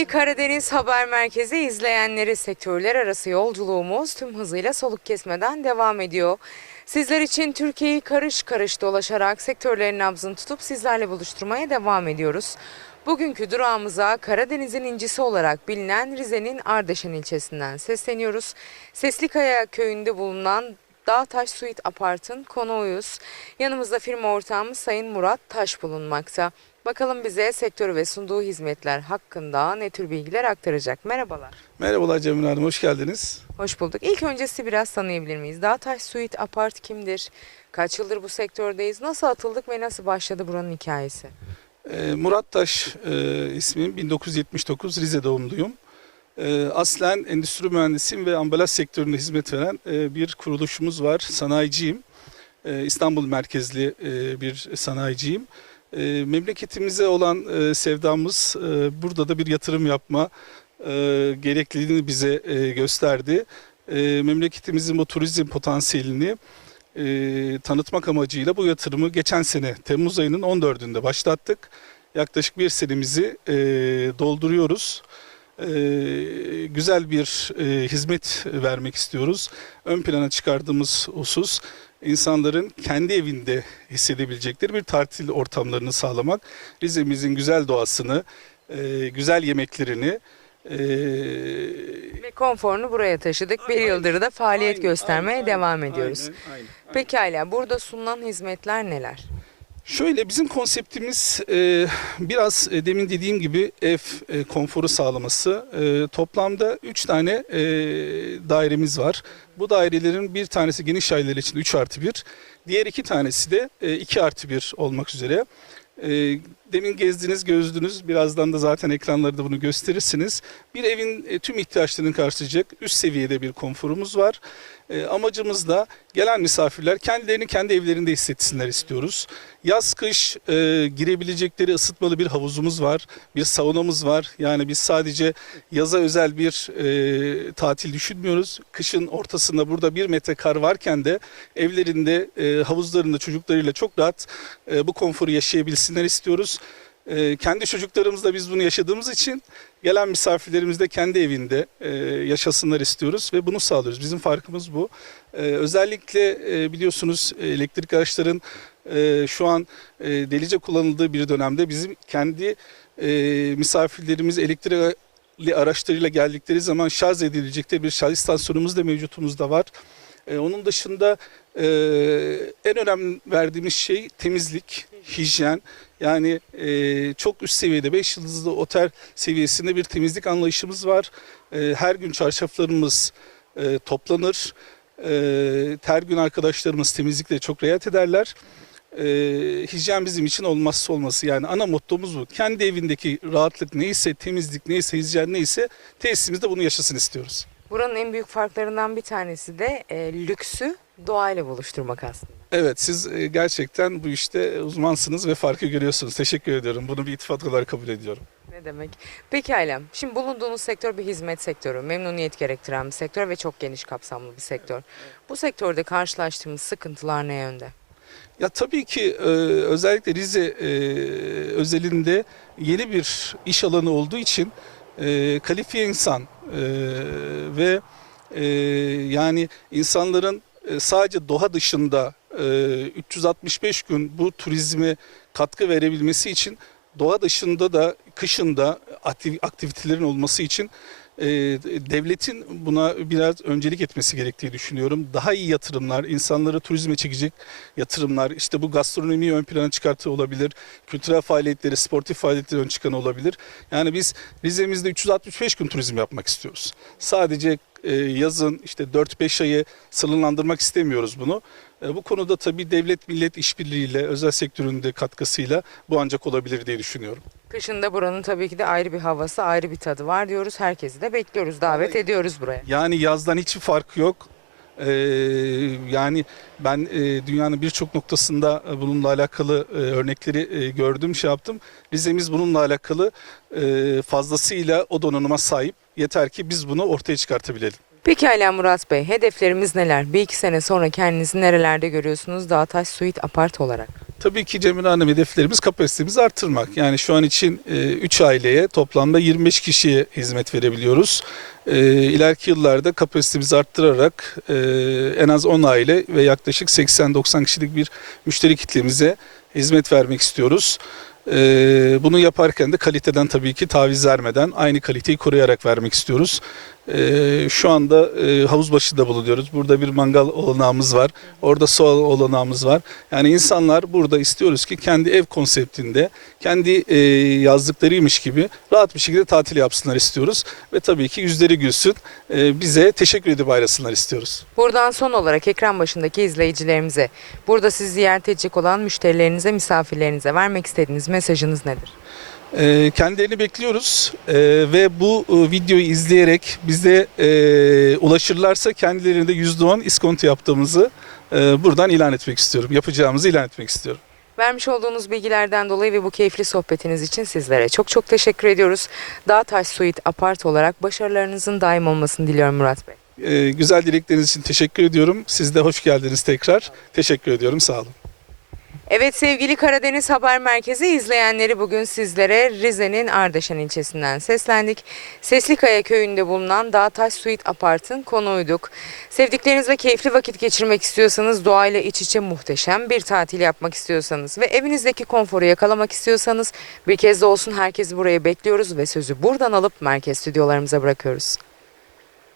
sevgili Karadeniz Haber Merkezi izleyenleri sektörler arası yolculuğumuz tüm hızıyla soluk kesmeden devam ediyor. Sizler için Türkiye'yi karış karış dolaşarak sektörlerin nabzını tutup sizlerle buluşturmaya devam ediyoruz. Bugünkü durağımıza Karadeniz'in incisi olarak bilinen Rize'nin Ardeşen ilçesinden sesleniyoruz. Seslikaya köyünde bulunan Dağtaş Suite Apart'ın konuğuyuz. Yanımızda firma ortağımız Sayın Murat Taş bulunmakta. Bakalım bize sektörü ve sunduğu hizmetler hakkında ne tür bilgiler aktaracak. Merhabalar. Merhabalar Cemil Hanım, hoş geldiniz. Hoş bulduk. İlk önce sizi biraz tanıyabilir miyiz? Dağtaş Suite Apart kimdir? Kaç yıldır bu sektördeyiz? Nasıl atıldık ve nasıl başladı buranın hikayesi? Ee, Murat Taş e, ismim, 1979 Rize doğumluyum. Ee, aslen endüstri mühendisiyim ve ambalaj sektöründe hizmet veren e, bir kuruluşumuz var, sanayiciyim. Ee, İstanbul merkezli e, bir sanayiciyim. E, memleketimize olan e, sevdamız e, burada da bir yatırım yapma e, gerekliliğini bize e, gösterdi. E, memleketimizin bu turizm potansiyelini e, tanıtmak amacıyla bu yatırımı geçen sene Temmuz ayının 14'ünde başlattık. Yaklaşık bir senemizi e, dolduruyoruz. E, güzel bir e, hizmet vermek istiyoruz. Ön plana çıkardığımız husus insanların kendi evinde hissedebilecekleri bir tatil ortamlarını sağlamak. Rize'mizin güzel doğasını, e, güzel yemeklerini, e, Ve konforunu buraya taşıdık. Bir yıldır da faaliyet Aynen, göstermeye aynen, devam ediyoruz. aynen, aynen. Pekala burada sunulan hizmetler neler? Şöyle bizim konseptimiz e, biraz e, demin dediğim gibi ev e, konforu sağlaması. E, toplamda 3 tane e, dairemiz var. Bu dairelerin bir tanesi geniş aileler için 3 artı 1. Diğer iki tanesi de e, 2 artı 1 olmak üzere. E, demin gezdiniz, gözdünüz. Birazdan da zaten ekranlarda bunu gösterirsiniz. Bir evin e, tüm ihtiyaçlarını karşılayacak üst seviyede bir konforumuz var. E, amacımız da gelen misafirler kendilerini kendi evlerinde hissetsinler istiyoruz. Yaz kış e, girebilecekleri ısıtmalı bir havuzumuz var, bir saunamız var. Yani biz sadece yaza özel bir e, tatil düşünmüyoruz. Kışın ortasında burada bir metre kar varken de evlerinde, e, havuzlarında çocuklarıyla çok rahat e, bu konforu yaşayabilsinler istiyoruz. E, kendi çocuklarımızla biz bunu yaşadığımız için gelen misafirlerimiz de kendi evinde e, yaşasınlar istiyoruz ve bunu sağlıyoruz. Bizim farkımız bu. E, özellikle e, biliyorsunuz e, elektrik araçların şu an delice kullanıldığı bir dönemde bizim kendi misafirlerimiz elektrikli araçlarıyla geldikleri zaman şarj edilecekleri bir şarj istasyonumuz da mevcutumuzda var. E, onun dışında en önemli verdiğimiz şey temizlik, hijyen. Yani e, çok üst seviyede 5 yıldızlı otel seviyesinde bir temizlik anlayışımız var. E, her gün çarşaflarımız e, toplanır. E, her gün arkadaşlarımız temizlikle çok riayet ederler. E, hijyen bizim için olmazsa olması yani ana mottomuz bu. Kendi evindeki rahatlık neyse, temizlik neyse, hijyen neyse tesisimizde bunu yaşasın istiyoruz. Buranın en büyük farklarından bir tanesi de e, lüksü doğayla buluşturmak aslında. Evet siz e, gerçekten bu işte uzmansınız ve farkı görüyorsunuz. Teşekkür ediyorum. Bunu bir iltifat olarak kabul ediyorum. Ne demek? Pekala. Şimdi bulunduğunuz sektör bir hizmet sektörü. Memnuniyet gerektiren bir sektör ve çok geniş kapsamlı bir sektör. Bu sektörde karşılaştığımız sıkıntılar ne yönde? Ya tabii ki e, özellikle Rize e, özelinde yeni bir iş alanı olduğu için e, kalifiye insan e, ve e, yani insanların e, sadece doğa dışında e, 365 gün bu turizme katkı verebilmesi için doğa dışında da kışında aktiv- aktivitelerin olması için e, devletin buna biraz öncelik etmesi gerektiği düşünüyorum. Daha iyi yatırımlar, insanları turizme çekecek yatırımlar, işte bu gastronomiyi ön plana çıkartı olabilir, kültürel faaliyetleri, sportif faaliyetleri ön çıkan olabilir. Yani biz Rize'mizde 365 gün turizm yapmak istiyoruz. Sadece e, yazın işte 4-5 ayı sınırlandırmak istemiyoruz bunu. E, bu konuda tabii devlet millet işbirliğiyle, özel sektörün de katkısıyla bu ancak olabilir diye düşünüyorum. Kışında buranın tabii ki de ayrı bir havası, ayrı bir tadı var diyoruz. Herkesi de bekliyoruz, davet ediyoruz buraya. Yani yazdan hiçbir farkı yok. Ee, yani ben e, dünyanın birçok noktasında e, bununla alakalı e, örnekleri e, gördüm, şey yaptım. Rize'miz bununla alakalı e, fazlasıyla o donanıma sahip. Yeter ki biz bunu ortaya çıkartabilelim. Pekala Murat Bey, hedeflerimiz neler? Bir iki sene sonra kendinizi nerelerde görüyorsunuz Dağtaş Suite Apart olarak? Tabii ki Cemile Hanım hedeflerimiz kapasitemizi arttırmak. Yani şu an için 3 aileye toplamda 25 kişiye hizmet verebiliyoruz. E, ileriki yıllarda kapasitemizi arttırarak e, en az 10 aile ve yaklaşık 80-90 kişilik bir müşteri kitlemize hizmet vermek istiyoruz. E, bunu yaparken de kaliteden tabii ki taviz vermeden aynı kaliteyi koruyarak vermek istiyoruz. E, şu anda e, havuz başında bulunuyoruz. Burada bir mangal olanağımız var. Orada su olanağımız var. Yani insanlar burada istiyoruz ki kendi ev konseptinde, kendi e, yazdıklarıymış gibi rahat bir şekilde tatil yapsınlar istiyoruz. Ve tabii ki yüzleri gülsün. E, bize teşekkür edip ayrılsınlar istiyoruz. Buradan son olarak ekran başındaki izleyicilerimize, burada sizi ziyaret edecek olan müşterilerinize, misafirlerinize vermek istediğiniz mesajınız nedir? E, kendilerini bekliyoruz E, ve bu e, videoyu izleyerek bize e, ulaşırlarsa kendilerine de %10 iskonto yaptığımızı e, buradan ilan etmek istiyorum. Yapacağımızı ilan etmek istiyorum. Vermiş olduğunuz bilgilerden dolayı ve bu keyifli sohbetiniz için sizlere çok çok teşekkür ediyoruz. Dağtaş Suite Apart olarak başarılarınızın daim olmasını diliyorum Murat Bey. E, güzel dilekleriniz için teşekkür ediyorum. Siz de hoş geldiniz tekrar. Teşekkür ediyorum. Sağ olun. Evet sevgili Karadeniz Haber Merkezi izleyenleri bugün sizlere Rize'nin Ardeşen ilçesinden seslendik. Seslikaya köyünde bulunan Dağtaş Suite Apart'ın konuğuyduk. Sevdiklerinizle keyifli vakit geçirmek istiyorsanız, doğayla iç içe muhteşem bir tatil yapmak istiyorsanız ve evinizdeki konforu yakalamak istiyorsanız bir kez de olsun herkesi buraya bekliyoruz ve sözü buradan alıp merkez stüdyolarımıza bırakıyoruz.